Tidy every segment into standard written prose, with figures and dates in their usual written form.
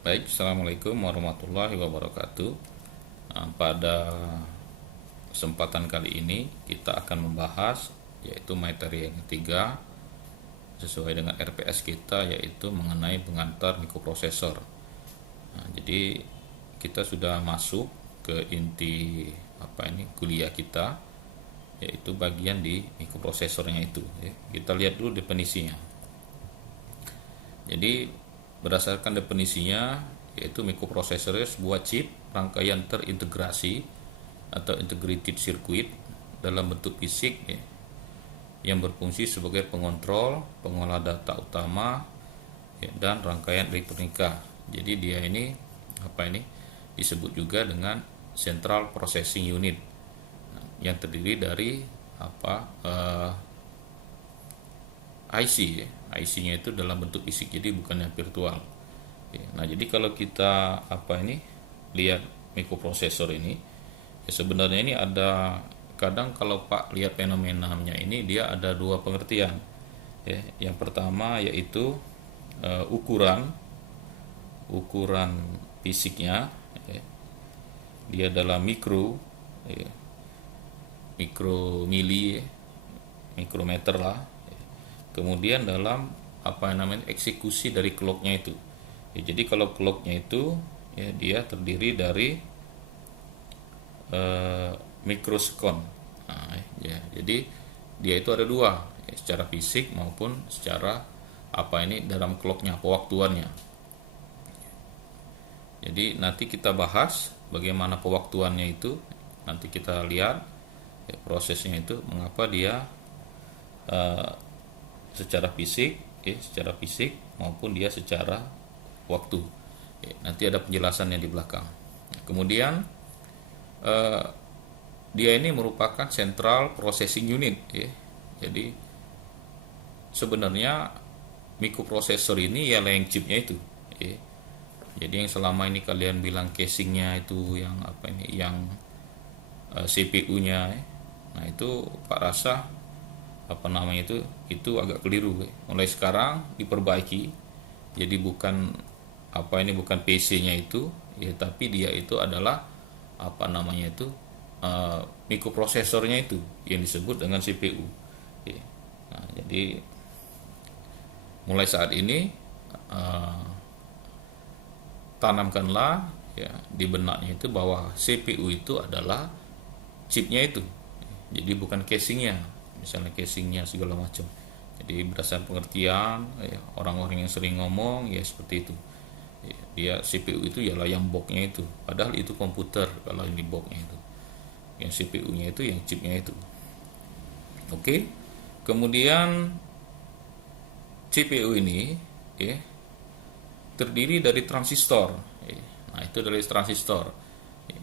Baik, Assalamualaikum warahmatullahi wabarakatuh. Pada kesempatan kali ini kita akan membahas yaitu materi yang ketiga sesuai dengan RPS kita, yaitu mengenai pengantar mikroprosesor. Jadi kita sudah masuk ke inti kuliah kita, yaitu bagian di mikroprosesornya itu. Kita lihat dulu definisinya. Jadi berdasarkan definisinya, yaitu mikroprosesor sebuah chip rangkaian terintegrasi atau integrated circuit dalam bentuk fisik, yang berfungsi sebagai pengontrol, pengolah data utama, dan rangkaian elektronika. Jadi dia ini disebut juga dengan Central Processing Unit, yang terdiri dari IC. IC-nya itu dalam bentuk fisik, jadi bukan yang virtual. Nah, jadi kalau kita lihat mikroprosesor ini, sebenarnya ini ada, kadang kalau Pak lihat fenomenanya ini, dia ada dua pengertian. Yang pertama yaitu ukuran fisiknya, dia dalam mikromili, mikrometer lah. Kemudian dalam eksekusi dari clocknya itu. Jadi kalau clocknya itu dia terdiri dari mikrosekon. Jadi dia itu ada dua, secara fisik maupun secara dalam clocknya, pewaktuannya. Jadi nanti kita bahas bagaimana pewaktuannya itu. Nanti kita lihat prosesnya itu, mengapa dia secara fisik maupun dia secara waktu. Nanti ada penjelasannya di belakang. Kemudian dia ini merupakan Central Processing Unit. Jadi sebenarnya mikroprosesor ini ialah yang chipnya itu. Jadi yang selama ini kalian bilang casingnya itu yang CPU-nya. Nah itu Pak rasa itu agak keliru. Mulai sekarang diperbaiki, jadi bukan bukan PC-nya itu, tapi dia itu adalah mikroprosesornya itu yang disebut dengan CPU. Nah, jadi mulai saat ini tanamkanlah di benaknya itu bahwa CPU itu adalah chipnya itu, jadi bukan casingnya. Misalnya casingnya segala macam. Jadi berdasarkan pengertian orang-orang yang sering ngomong seperti itu. Dia CPU itu ialah yang boxnya itu, padahal itu komputer kalau ini boxnya itu. Yang CPU-nya itu yang chipnya itu. Oke. Kemudian CPU ini terdiri dari transistor. Nah, itu dari transistor.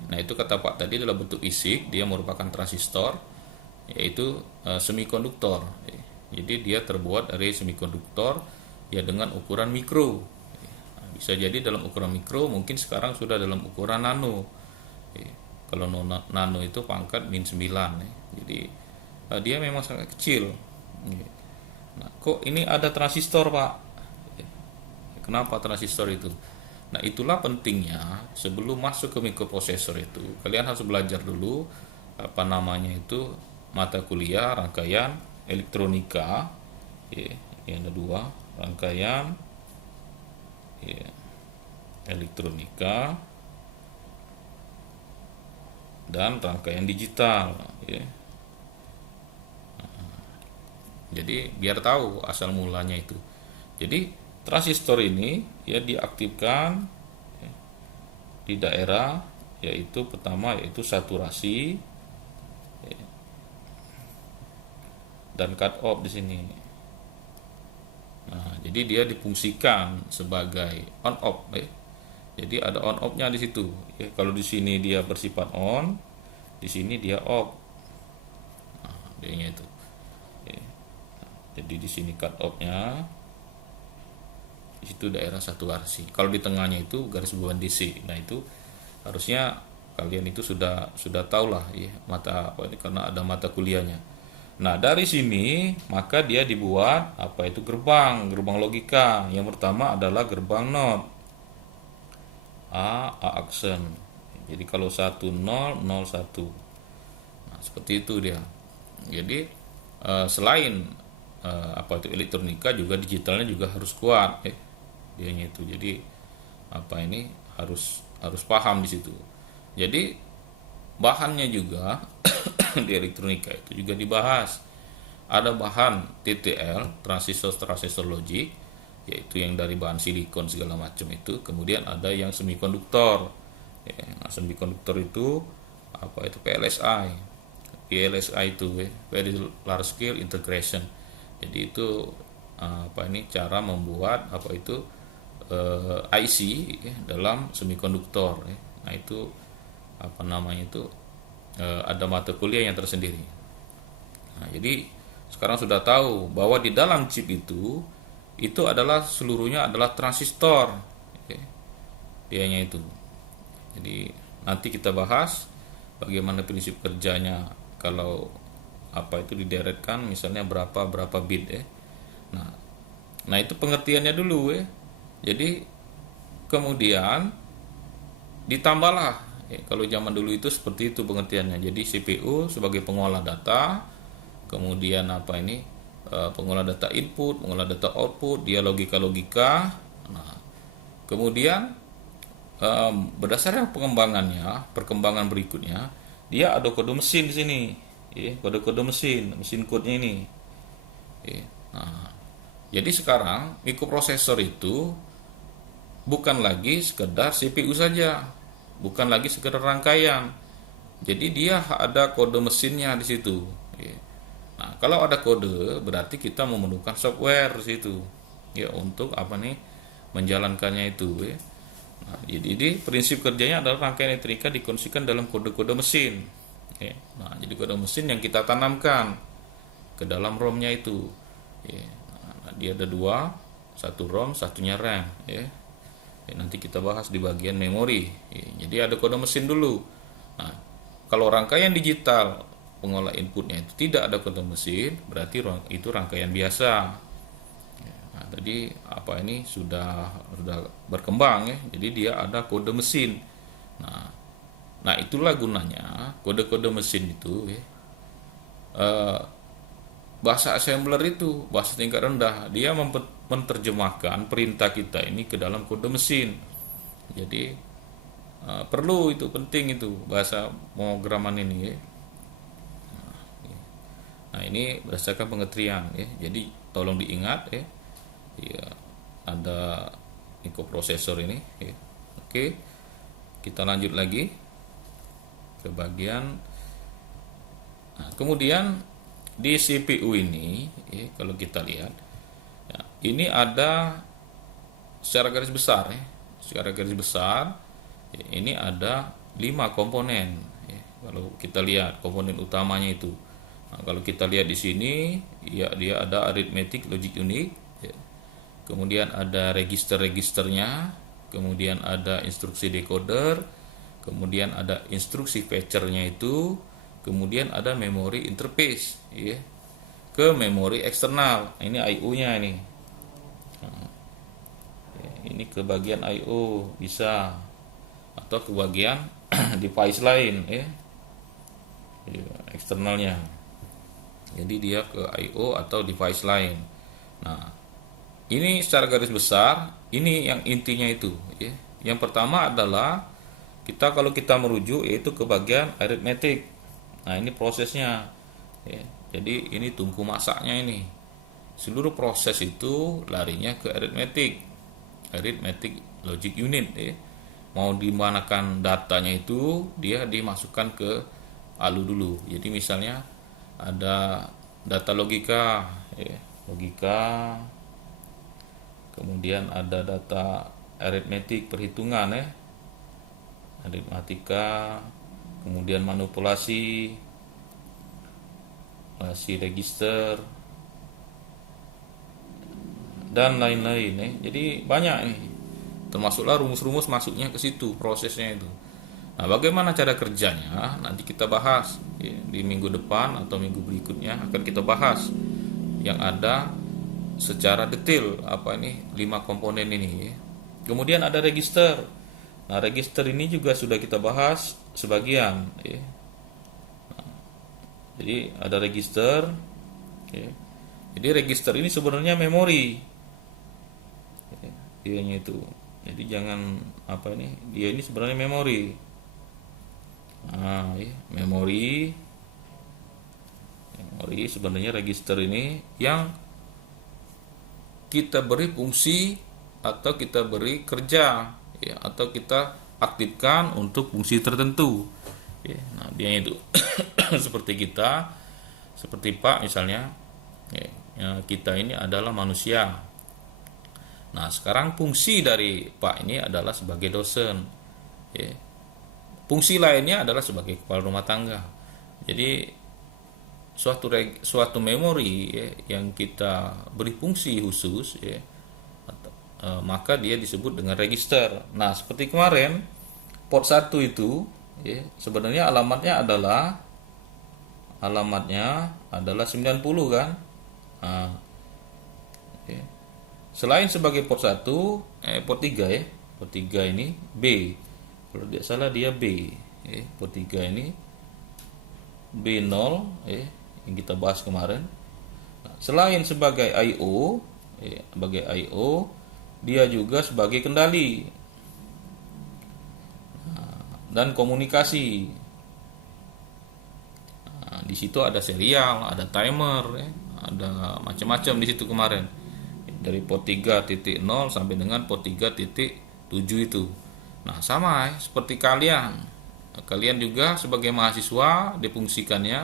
Nah, itu kata Pak tadi dalam bentuk fisik dia merupakan transistor, yaitu semikonduktor. Jadi dia terbuat dari semikonduktor dengan ukuran mikro. Bisa jadi dalam ukuran mikro, mungkin sekarang sudah dalam ukuran nano. Kalau nano itu pangkat min 9. Jadi dia memang sangat kecil. Nah, kok ini ada transistor, Pak? Kenapa transistor itu? Nah, itulah pentingnya sebelum masuk ke mikroprosesor itu, kalian harus belajar dulu mata kuliah rangkaian elektronika. Yang kedua, rangkaian elektronika dan rangkaian digital. Jadi biar tahu asal mulanya itu. Jadi transistor ini diaktifkan di daerah yaitu pertama yaitu saturasi dan cut off di sini. Nah, jadi dia difungsikan sebagai on off. Jadi ada on off-nya di situ. Kalau di sini dia bersifat on, di sini dia off. Nah, dia itu. Jadi di sini cut off-nya, di situ daerah saturasi. Kalau di tengahnya itu garis bawah DC. Nah, itu harusnya kalian itu sudah tahu lah karena ada mata kuliahnya. Nah, dari sini maka dia dibuat gerbang logika. Yang pertama adalah gerbang NOT. A aksen. Jadi kalau 1001. Nah, seperti itu dia. Jadi selain apa itu elektronika, juga digitalnya juga harus kuat dianya itu. Jadi apa ini harus paham di situ. Jadi bahannya juga di elektronika itu juga dibahas. Ada bahan TTL, transistor logic, yaitu yang dari bahan silikon segala macam itu. Kemudian ada yang semikonduktor. Nah, semikonduktor itu apa itu PLSI. PLSI itu very large scale integration. Jadi itu apa ini cara membuat apa itu IC dalam semikonduktor. Nah, itu apa namanya itu ada mata kuliah yang tersendiri. Nah, jadi sekarang sudah tahu bahwa di dalam chip itu adalah seluruhnya adalah transistor, dianya itu. Jadi nanti kita bahas bagaimana prinsip kerjanya kalau apa itu dideretkan, misalnya berapa bit Nah itu pengertiannya dulu Jadi kemudian ditambahlah kalau zaman dulu itu seperti itu pengertiannya. Jadi CPU sebagai pengolah data, kemudian apa ini pengolah data input, pengolah data output, dia logika. Nah, kemudian berdasarkan perkembangan berikutnya, dia ada kode mesin di sini, kode mesin kodenya ini. Nah, jadi sekarang mikroprosesor itu bukan lagi sekedar CPU saja, bukan lagi sekedar rangkaian. Jadi dia ada kode mesinnya di situ. Nah, kalau ada kode berarti kita memerlukan software di situ untuk apa nih menjalankannya itu. Nah, jadi prinsip kerjanya adalah rangkaian elektronika dikondisikan dalam kode-kode mesin. Nah, jadi kode mesin yang kita tanamkan ke dalam ROM-nya itu. Nah, dia ada dua, satu ROM, satunya RAM. Nanti kita bahas di bagian memori. Jadi ada kode mesin dulu. Nah, kalau rangkaian digital pengolah inputnya itu tidak ada kode mesin, berarti itu rangkaian biasa. Nah, tadi apa ini sudah berkembang jadi dia ada kode mesin. Nah itulah gunanya kode-kode mesin itu bahasa assembler itu, bahasa tingkat rendah, dia menerjemahkan perintah kita ini ke dalam kode mesin. Jadi perlu itu, penting itu bahasa pemrograman ini Nah ini berdasarkan pengertian Jadi tolong diingat ada mikroprosesor ini Oke, kita lanjut lagi ke bagian kemudian di CPU ini kalau kita lihat ini ada secara garis besar ini ada 5 komponen kalau kita lihat komponen utamanya itu. Nah, kalau kita lihat di sini dia ada arithmetic logic unit, kemudian ada register-registernya, kemudian ada instruksi decoder, kemudian ada instruksi fetchernya itu, kemudian ada memory interface ke memori eksternal. Ini I/O-nya ini. Ini ke bagian I/O bisa, atau ke bagian device lain eksternalnya. Jadi dia ke I/O atau device lain. Nah, ini secara garis besar, ini yang intinya itu Yang pertama adalah kalau kita merujuk yaitu ke bagian arithmetic. Nah, ini prosesnya Jadi ini tungku masaknya ini. Seluruh proses itu larinya ke arithmetic logic unit Mau dimanakan datanya itu, dia dimasukkan ke ALU dulu. Jadi misalnya ada data logika, kemudian ada data aritmetik, perhitungan aritmatika, kemudian manipulasi register dan lain-lain Jadi banyak termasuklah rumus-rumus masuknya ke situ, prosesnya itu. Nah, bagaimana cara kerjanya nanti kita bahas di minggu depan atau minggu berikutnya akan kita bahas yang ada secara detail 5 komponen ini Kemudian ada register. Nah, register ini juga sudah kita bahas sebagian, ya. Jadi ada register, ya. Jadi register ini sebenarnya memori, ya, dianya itu. Jadi jangan apa ini, dia ini sebenarnya memori. Nah, ya, memori sebenarnya register ini yang kita beri fungsi atau kita beri kerja, ya, atau kita aktifkan untuk fungsi tertentu, ya. Nah, dia itu seperti Pak misalnya, ya, kita ini adalah manusia. Nah, sekarang fungsi dari Pak ini adalah sebagai dosen, ya. Fungsi lainnya adalah sebagai kepala rumah tangga. Jadi suatu memori, ya, yang kita beri fungsi khusus, ya, maka dia disebut dengan register. Nah, seperti kemarin port 1 itu, ya, sebenarnya alamatnya adalah 90 kan. Nah, ya. Selain sebagai port 1, port 3, ya. Port 3 ini B. Kalau tidak salah dia B, ya. Port 3 ini B0, ya, yang kita bahas kemarin. Nah, selain sebagai I/O, ya, sebagai I/O, dia juga sebagai kendali, dan komunikasi. Nah, di situ ada serial, ada timer, ya, ada macam-macam di situ kemarin. Dari port 3.0 sampai dengan port 3.7 itu. Nah, sama, ya, seperti kalian. Kalian juga sebagai mahasiswa difungsikannya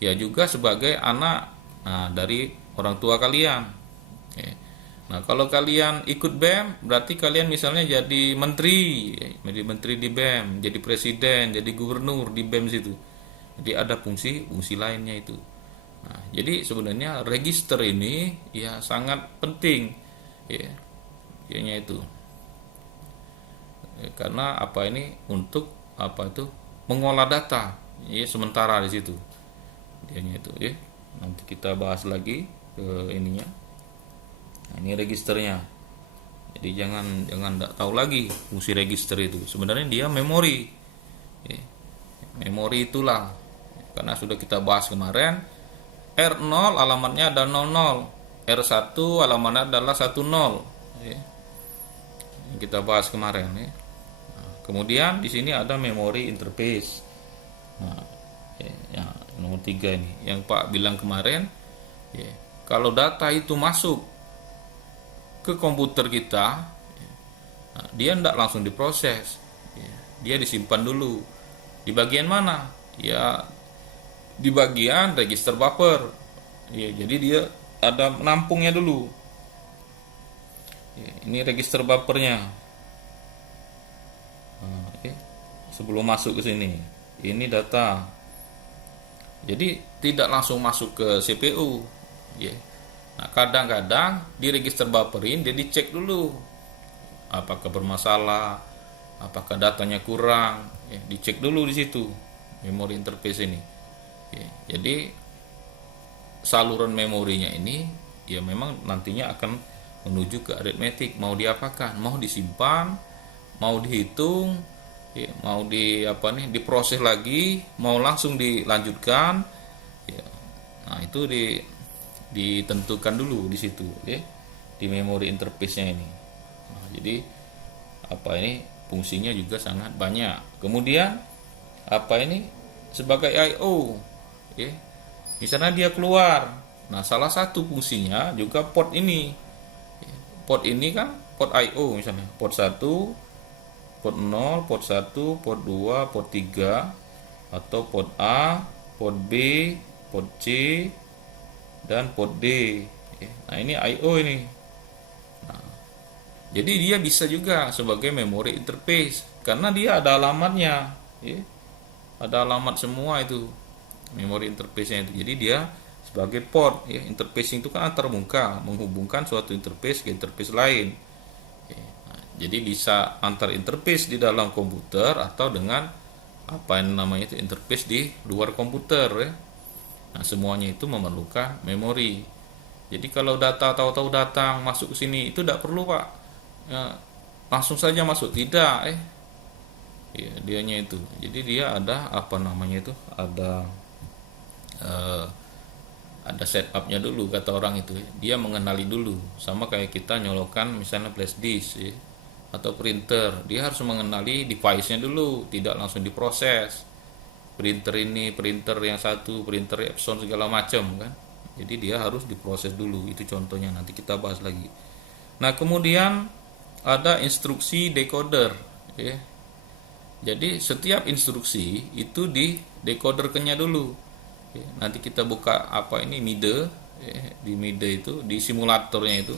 ya juga sebagai anak, dari orang tua kalian. Ya. Nah, kalau kalian ikut BEM, berarti kalian misalnya jadi menteri di BEM, jadi presiden, jadi gubernur di BEM situ. Jadi ada fungsi lainnya itu. Nah, jadi sebenarnya register ini ya sangat penting, ya, kayaknya itu. Ya, karena apa ini untuk apa itu mengolah data, ya, sementara di situ. Dianya itu, ya. Nanti kita bahas lagi ke ininya. Nah, ini registernya. Jadi jangan enggak tahu lagi fungsi register itu. Sebenarnya dia memori. Ya. Memori itulah. Karena sudah kita bahas kemarin, R0 alamatnya ada 00, R1 alamatnya adalah 10. Ya. Yang kita bahas kemarin, ya. Nah, kemudian di sini ada memori interface. Nah, ya, nomor 3 ini yang Pak bilang kemarin, ya, kalau data itu masuk ke komputer kita, ya, nah, dia tidak langsung diproses, ya, dia disimpan dulu di bagian mana, ya, di bagian register buffer, ya, jadi dia ada menampungnya dulu, ya, ini register buffernya. Nah, ya, sebelum masuk ke sini ini data. Jadi tidak langsung masuk ke CPU, ya. Nah, kadang-kadang di register bufferin dia dicek dulu apakah bermasalah, apakah datanya kurang, ya, dicek dulu di situ memori interface ini, ya. Jadi saluran memorinya ini ya memang nantinya akan menuju ke aritmetik, mau diapakan, mau disimpan, mau dihitung, ya, mau diproses lagi, mau langsung dilanjutkan, ya. Nah, itu ditentukan dulu di situ, ya, di memori interface-nya ini. Nah, jadi ini fungsinya juga sangat banyak. Kemudian sebagai I/O, ya. Misalnya dia keluar, nah salah satu fungsinya juga port ini. Port ini kan port I/O, misalnya port 1, port 0, port 1, port 2, port 3, atau port A, port B, port C, dan port D. Nah, ini I/O ini. Nah, jadi dia bisa juga sebagai memory interface karena dia ada alamatnya, ya. Ada alamat semua itu memory interface-nya itu. Jadi dia sebagai port, ya. Interfacing itu kan antar muka, menghubungkan suatu interface ke interface lain. Nah, jadi bisa antar interface di dalam komputer atau dengan interface di luar komputer, ya. Nah, semuanya itu memerlukan memori. Jadi kalau data tahu-tahu datang masuk ke sini itu tidak perlu, Pak, ya, langsung saja masuk, tidak, ya, dianya itu. Jadi dia ada apa namanya itu, eh, ada setupnya dulu kata orang itu ya. Dia mengenali dulu, sama kayak kita nyolokan misalnya flash disk ya, atau printer. Dia harus mengenali device-nya dulu, tidak langsung diproses. Printer ini, printer yang satu, printer Epson segala macam kan. Jadi dia harus diproses dulu. Itu contohnya, nanti kita bahas lagi. Nah, kemudian ada instruksi decoder ya. Jadi setiap instruksi itu di decoder-nya dulu. Ya, nanti kita buka apa ini MIDE ya, di MIDE itu di simulatornya itu.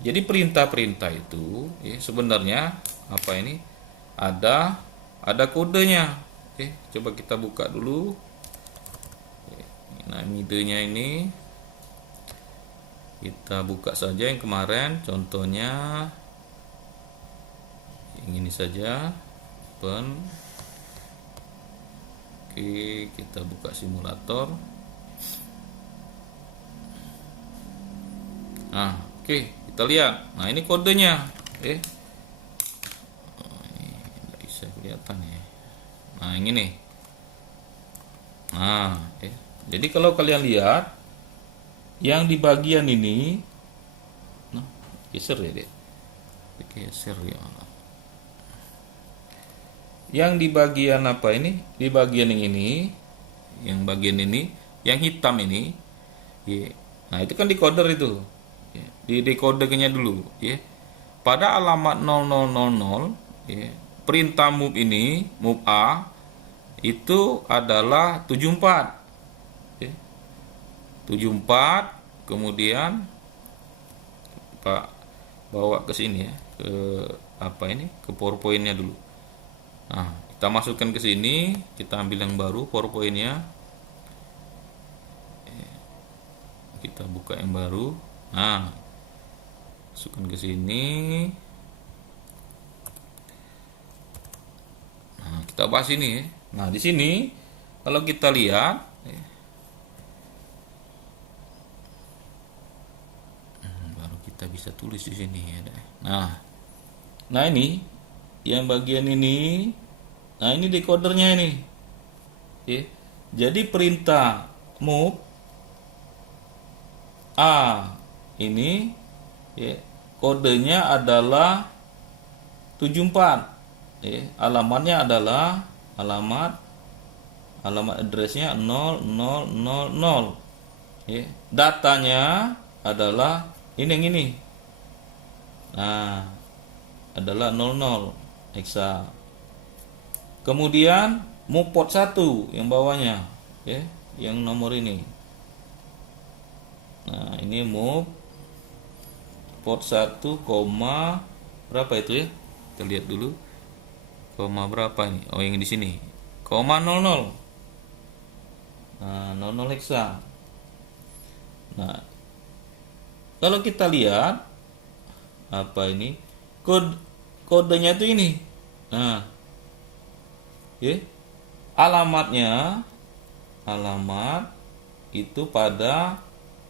Jadi perintah-perintah itu ya, sebenarnya apa ini ada kodenya. Coba kita buka dulu. Nah, MIDE-nya ini kita buka saja yang kemarin, contohnya yang ini saja, open. Oke, kita buka simulator. Nah, oke, kita lihat. Nah, ini kodenya. Ini nggak bisa kelihatan ya. Nah, yang ini. Nah, jadi kalau kalian lihat, yang di bagian ini, nah, geser ya dia. Geser ya. Yang di bagian apa ini? Di bagian yang ini, yang bagian ini, yang hitam ini, ya. Nah itu kan decoder itu, ya. Di decodernya dulu, ya. Pada alamat 0000, ya, perintah move ini, move A, itu adalah 74. 74, kemudian Pak bawa ke sini ya, ke apa ini, ke PowerPoint-nya dulu. Nah, kita masukkan ke sini, kita ambil yang baru PowerPoint-nya. Kita buka yang baru. Nah, masukkan ke sini. Nah, kita bahas ini ya. Nah, di sini kalau kita lihat kita bisa tulis di sini ya. Nah ini yang bagian ini, nah ini decodernya ini, ya. Jadi perintah move A ini, ya, kodenya adalah 74, ya. Alamatnya adalah alamat addressnya 0000, ya. Datanya adalah ini yang ini. Nah, adalah 00 hexa. Kemudian move port 1 yang bawahnya, ya, yang nomor ini. Nah, ini move port 1, berapa itu ya? Kita lihat dulu. Koma berapa ini? Oh, yang di sini. Koma 00. Nah, 00 hexa. Nah, kalau kita lihat apa ini, kodenya itu ini. Nah, ya, alamat itu pada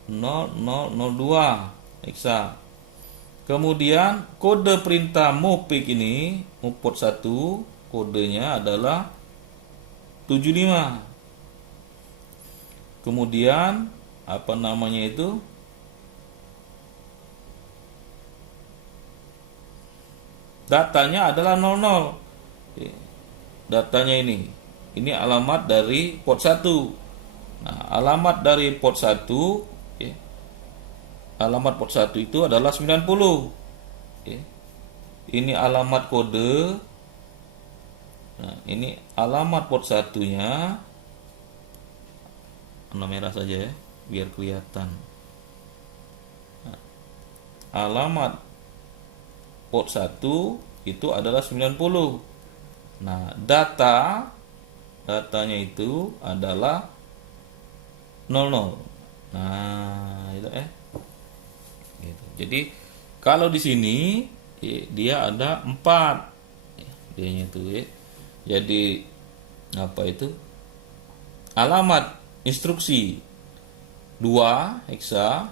0002 hexa. Kemudian kode perintah move pick ini, move port 1, kodenya adalah 75. Kemudian apa namanya itu? Datanya adalah 00. Datanya ini. Ini alamat dari port 1. Nah, alamat dari port 1, ya, alamat port 1 itu adalah 90. Ya. Ini alamat kode. Nah, ini alamat port 1-nya. Warna merah saja ya, biar kelihatan. Nah, alamat port 1 itu adalah 90. Nah, datanya itu adalah 00. Nah, itu gitu. Jadi kalau di sini dia ada 4. Dianya itu ya. Jadi apa itu? Alamat instruksi 2 hexa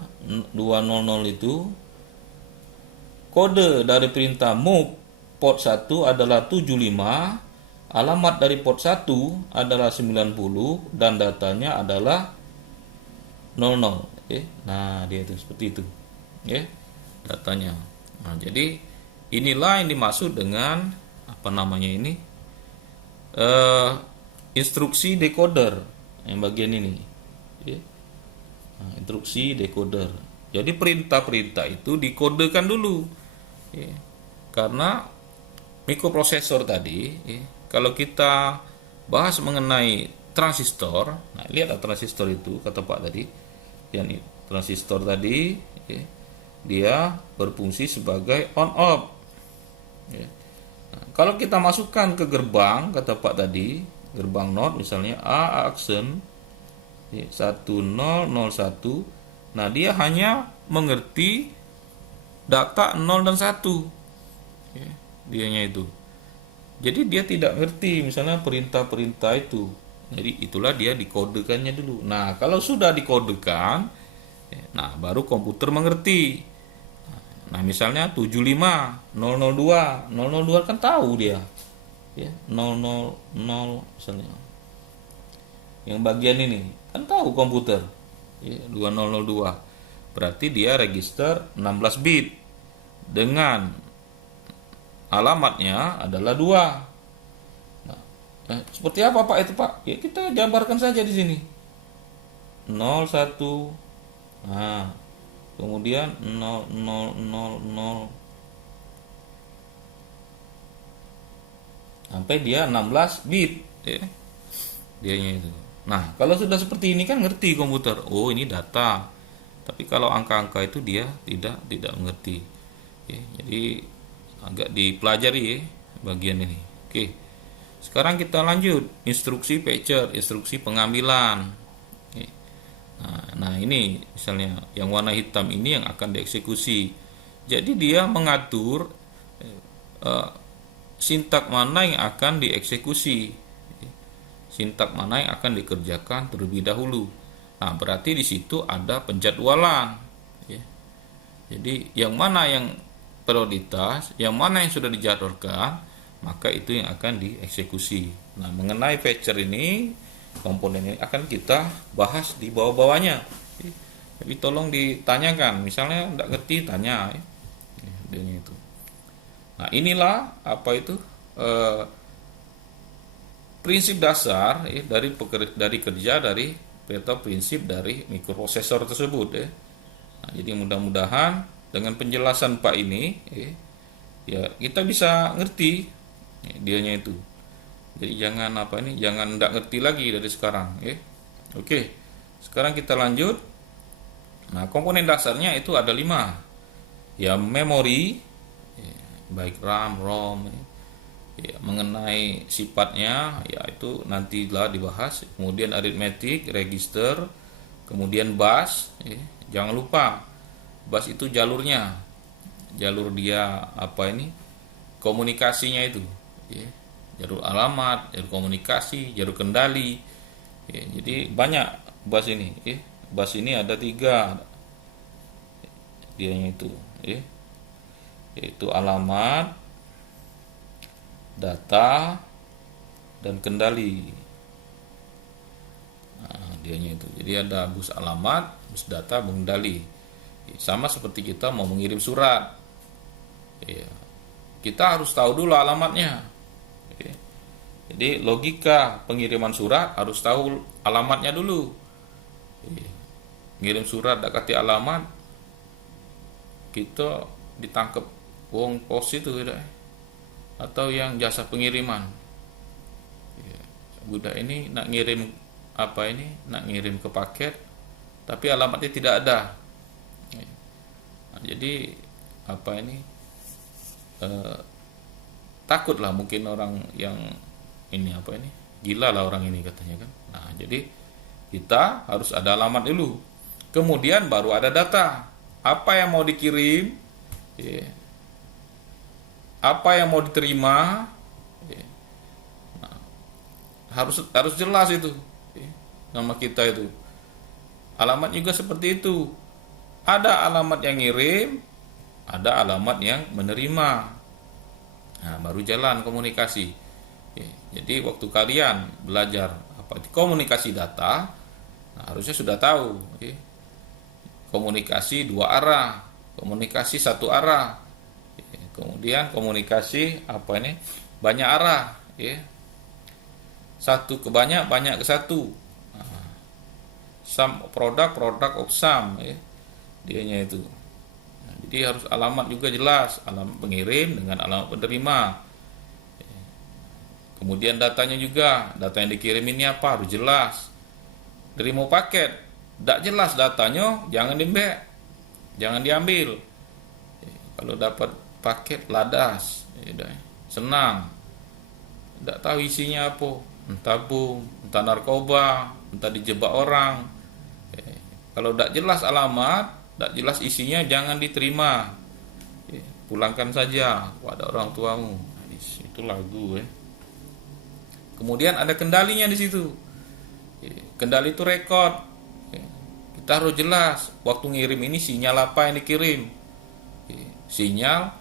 200 itu, kode dari perintah move port 1 adalah 75, alamat dari port 1 adalah 90 dan datanya adalah 00. Nah, dia itu seperti itu. Datanya. Nah, jadi inilah yang dimaksud dengan apa namanya ini? Instruksi decoder yang bagian ini. Nah, instruksi decoder. Jadi perintah-perintah itu dikodekan dulu. Karena mikroprosesor tadi, kalau kita bahas mengenai transistor, nah lihatlah transistor itu kata Pak tadi, yang transistor tadi, dia berfungsi sebagai on off. Nah, kalau kita masukkan ke gerbang kata Pak tadi, gerbang NOT misalnya A aksen 1001, nah dia hanya mengerti data 0 dan 1, dianya itu. Jadi dia tidak ngerti misalnya perintah-perintah itu. Jadi itulah dia dikodekannya dulu. Nah, kalau sudah dikodekan, nah baru komputer mengerti. Nah, misalnya 75002, 002 kan tahu dia. 000 misalnya. Yang bagian ini kan tahu komputer. 2002. Berarti dia register 16 bit dengan alamatnya adalah 2. Nah, seperti apa Pak itu Pak? Ya kita gambarkan saja di sini. 01. Nah, kemudian 0000 sampai dia 16 bit, dianya itu. Nah, kalau sudah seperti ini kan ngerti komputer. Oh, ini data. Tapi kalau angka-angka itu dia tidak mengerti. Jadi agak dipelajari bagian ini. Oke. Sekarang kita lanjut instruksi fetcher, instruksi pengambilan. Nah, ini misalnya yang warna hitam ini yang akan dieksekusi. Jadi dia mengatur sintak mana yang akan dieksekusi, sintak mana yang akan dikerjakan terlebih dahulu. Nah, berarti di situ ada penjadwalan. Jadi yang mana yang prioritas, yang mana yang sudah dijadwalkan, maka itu yang akan dieksekusi. Nah, mengenai fetcher ini, komponen ini akan kita bahas di bawah-bawahnya. Jadi tolong ditanyakan, misalnya tidak ngerti tanya. Itu. Nah, inilah apa itu prinsip dasar dari kerja dari atau prinsip dari mikroprosesor tersebut. Nah, jadi mudah-mudahan dengan penjelasan Pak ini, ya kita bisa ngerti dianya itu. Jadi jangan jangan tidak ngerti lagi dari sekarang. Oke, sekarang kita lanjut. Nah, komponen dasarnya itu ada 5. Ya, memori, baik RAM, ROM. Mengenai sifatnya, yaitu nantilah dibahas. Kemudian aritmetik, register, kemudian bus. Jangan lupa, bus itu jalur dia komunikasinya itu. Jalur alamat, jalur komunikasi, jalur kendali. Jadi banyak bus ini. Bus ini ada 3 dianya itu. Yaitu alamat, data, dan kendali. Nah, dianya itu. Jadi ada bus alamat, bus data, bus kendali. Sama seperti kita mau mengirim surat. Kita harus tahu dulu alamatnya. Jadi logika pengiriman surat harus tahu alamatnya dulu. Ngirim surat tak kasih alamat, kita ditangkap wong pos itu atau yang jasa pengiriman. Budak ini nak ngirim nak ngirim ke paket tapi alamatnya tidak ada. Nah, jadi takutlah mungkin orang yang gila lah orang ini katanya kan. Nah, jadi kita harus ada alamat dulu, kemudian baru ada data, apa yang mau dikirim, apa yang mau diterima. Nah, harus jelas itu nama kita itu. Alamat juga seperti itu, ada alamat yang ngirim, ada alamat yang menerima. Nah, baru jalan komunikasi. Jadi waktu kalian belajar komunikasi data, nah, harusnya sudah tahu komunikasi dua arah, komunikasi satu arah, kemudian komunikasi banyak arah, satu ke banyak, banyak ke satu. Nah, sum produk of sum, dianya itu. Nah, jadi harus alamat juga jelas, alamat pengirim dengan alamat penerima. Kemudian datanya juga, data yang dikirim ini apa harus jelas. Terima paket, tidak jelas datanya, jangan diambil. Kalau dapat paket ladas, senang, tidak tahu isinya apa, entah bom, entah narkoba, entah dijebak orang. Kalau tidak jelas alamat, tidak jelas isinya, jangan diterima. Pulangkan saja kepada orang tuamu. Itu lagu. Kemudian ada kendalinya di situ. Kendali itu rekod. Kita harus jelas waktu ngirim ini sinyal apa yang dikirim. Sinyal,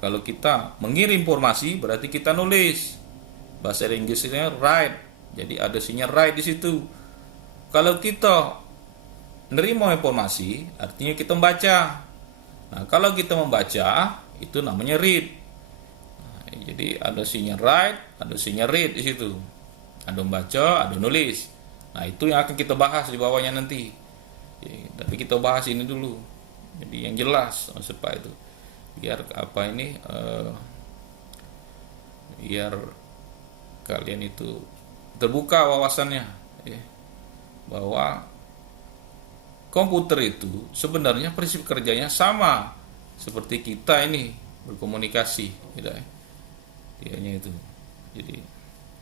kalau kita mengirim informasi berarti kita nulis. Bahasa Inggrisnya write. Jadi ada sinyal write di situ. Kalau kita menerima informasi, artinya kita membaca. Nah, kalau kita membaca, itu namanya read. Nah, jadi ada sinyal write, ada sinyal read di situ. Ada membaca, ada nulis. Nah, itu yang akan kita bahas di bawahnya nanti. Tapi kita bahas ini dulu. Jadi yang jelas supaya itu biar biar kalian itu terbuka wawasannya, bahwa komputer itu sebenarnya prinsip kerjanya sama seperti kita ini berkomunikasi, dianya itu. Jadi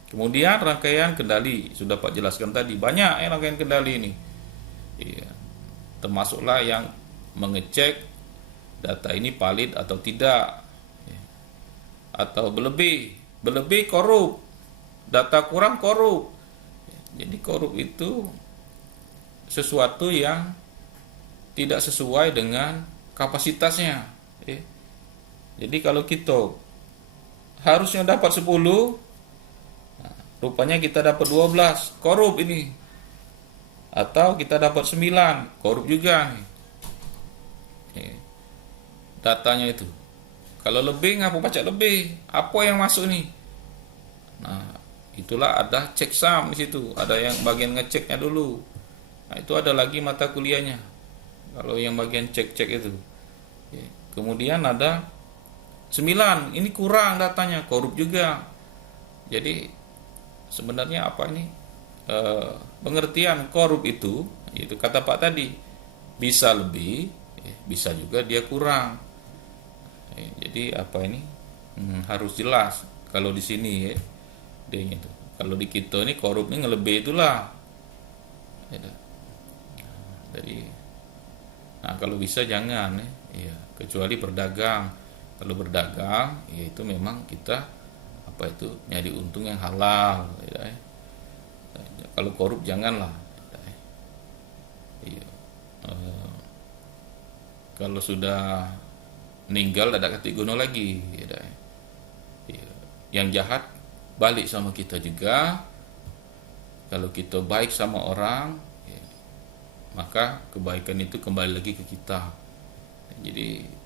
kemudian rangkaian kendali sudah Pak jelaskan tadi, banyak rangkaian kendali ini. Termasuklah yang mengecek data ini valid atau tidak, atau berlebih korup, data kurang korup. Jadi korup itu sesuatu yang tidak sesuai dengan kapasitasnya. Jadi kalau kita harusnya dapat 10, rupanya kita dapat 12, korup ini. Atau kita dapat 9, korup juga nih. Datanya itu. Kalau lebih, ngapa baca lebih? Apa yang masuk nih? Nah, itulah ada checksum di situ. Ada yang bagian ngeceknya dulu. Nah, itu ada lagi mata kuliahnya. Kalau yang bagian cek-cek itu. Kemudian ada 9, ini kurang datanya, korup juga. Jadi sebenarnya apa ini? Pengertian korup itu kata Pak tadi, bisa lebih, bisa juga dia kurang. Jadi harus jelas. Kalau di sini dia itu. Kalau di kita ini korup ini ngelebih itulah. Jadi kalau bisa jangan kecuali berdagang. Kalau berdagang itu memang kita nyari untung yang halal. Kalau korup janganlah. Kalau sudah meninggal ada ketigono lagi. Yang jahat balik sama kita juga. Kalau kita baik sama orang, maka kebaikan itu kembali lagi ke kita. Jadi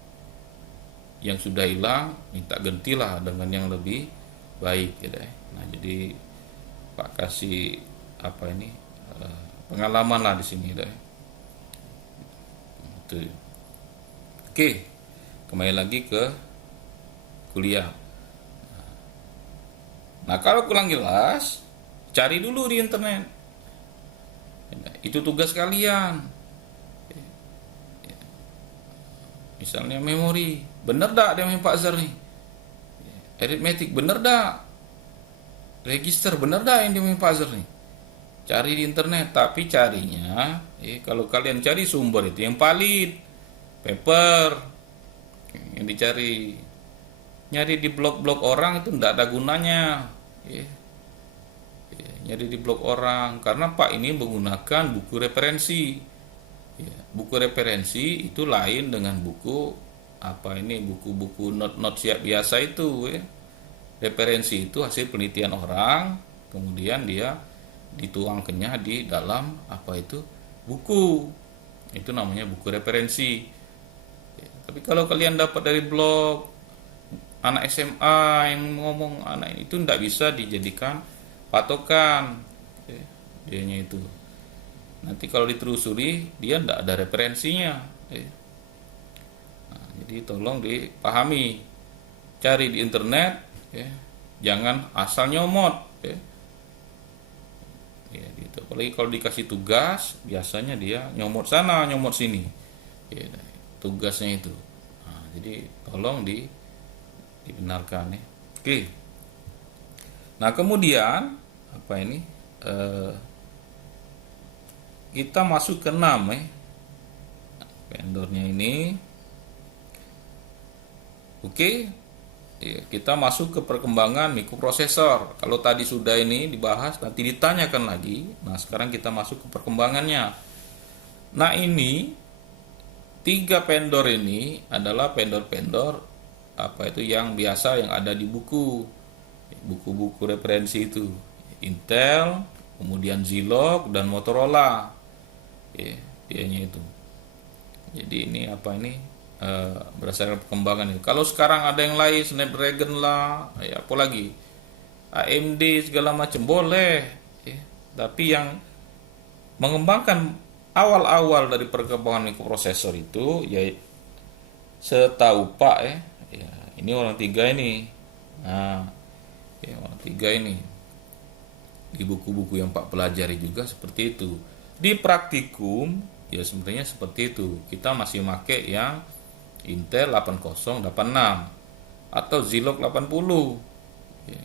yang sudah hilang minta gantilah dengan yang lebih baik. Nah, jadi Pak kasih pengalaman lah di sini. Oke, kembali lagi ke kuliah. Nah, kalau kurang jelas, cari dulu di internet. Itu tugas kalian. Misalnya memori, bener dak dia main Pak Zar nih? Aritmetik, bener dak? Register, bener dak yang dia main Pak Zar nih? Cari di internet, tapi carinya, kalau kalian cari sumber itu yang valid, paper yang dicari. Nyari di blog-blog orang itu tidak ada gunanya. Nyari di blog orang, karena Pak ini menggunakan buku referensi. Buku referensi itu lain dengan buku buku-buku not siap biasa itu. Referensi itu hasil penelitian orang, kemudian dia dituangkannya di dalam apa itu buku. Itu namanya buku referensi. Ya, tapi kalau kalian dapat dari blog anak SMA yang ngomong, anak itu tidak bisa dijadikan patokan. Ya, dianya itu. Nanti kalau ditelusuri dia tidak ada referensinya. Ya. Nah, jadi tolong dipahami, cari di internet, ya, jangan asal nyomot. Ya. Ya, gitu. Apalagi kalau dikasih tugas, biasanya dia nyomot sana, nyomot sini. Ya, tugasnya itu. Nah, jadi tolong dibenarkan ya. Oke. Nah kemudian apa ini? Kita masuk ke 6 ya. Vendornya ini. Oke. Ya, kita masuk ke perkembangan mikroprosesor. Kalau tadi sudah ini dibahas, nanti ditanyakan lagi. Nah sekarang kita masuk ke perkembangannya. Nah ini 3 vendor ini adalah vendor-vendor apa itu yang biasa yang ada di buku-buku referensi itu. Intel, kemudian Zilog dan Motorola. Ya, dianya itu. Jadi ini apa ini berdasarkan perkembangan ini. Kalau sekarang ada yang lain, Snapdragon lah, ya apalagi AMD segala macam boleh. Ya. Tapi yang mengembangkan awal-awal dari perkembangan mikroprosesor itu, ya setahu Pak ya ini orang 3 ini. Nah, ya orang 3 ini di buku-buku yang Pak pelajari juga seperti itu. Di praktikum ya sebenarnya seperti itu. Kita masih pakai yang Intel 8086 atau Zilog 80. Ya.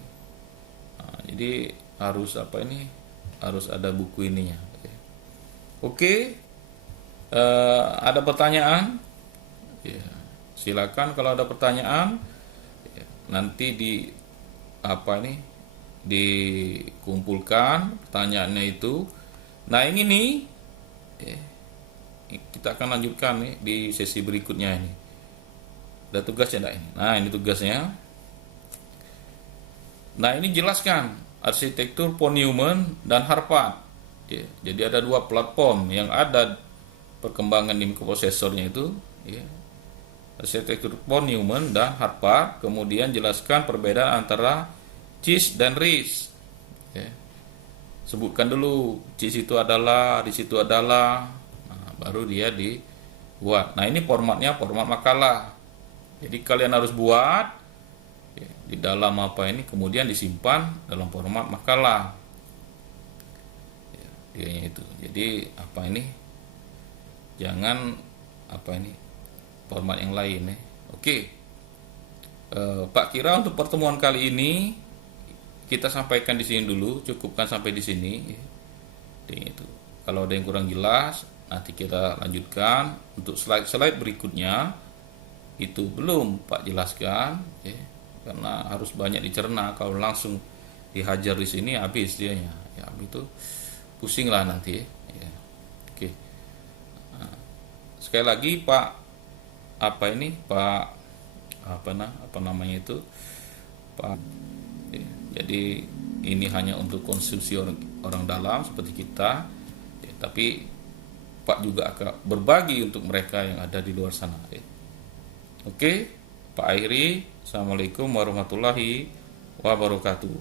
Nah, jadi harus apa ini? Harus ada buku ininya. Ya. Oke. Ada pertanyaan? Ya. Silakan kalau ada pertanyaan. Ya. Nanti apa ini? Dikumpulkan pertanyaannya itu. Nah ini nih. Ya. Kita akan lanjutkan nih di sesi berikutnya ini. Ada tugasnya enggak ini? Nah, ini tugasnya. Nah, ini jelaskan arsitektur von Neumann dan Harvard. Ya, jadi ada 2 platform yang ada perkembangan di mikroprosesornya itu, ya. Arsitektur von Neumann dan Harvard, kemudian jelaskan perbedaan antara CISC dan RISC. Ya. Sebutkan dulu, CISC itu adalah, RISC itu adalah, nah, baru dia dibuat. Nah, ini formatnya format makalah. Jadi kalian harus buat ya, di dalam apa ini, kemudian disimpan dalam format makalah. Ya, dianya itu. Jadi apa ini? Jangan apa ini format yang lain ya. Oke. Pak kira untuk pertemuan kali ini kita sampaikan di sini dulu, cukupkan sampai di sini. Ya. Itu. Kalau ada yang kurang jelas, nanti kita lanjutkan untuk slide berikutnya. Itu belum Pak jelaskan ya, karena harus banyak dicerna. Kalau langsung dihajar di sini habis dianya ya, itu pusing lah nanti ya. Oke. Nah, sekali lagi Pak apa ini Pak apa namanya itu Pak ya, jadi ini hanya untuk konsumsi orang dalam seperti kita ya, tapi Pak juga akan berbagi untuk mereka yang ada di luar sana ya. Oke, Pak Airi, Assalamualaikum warahmatullahi wabarakatuh.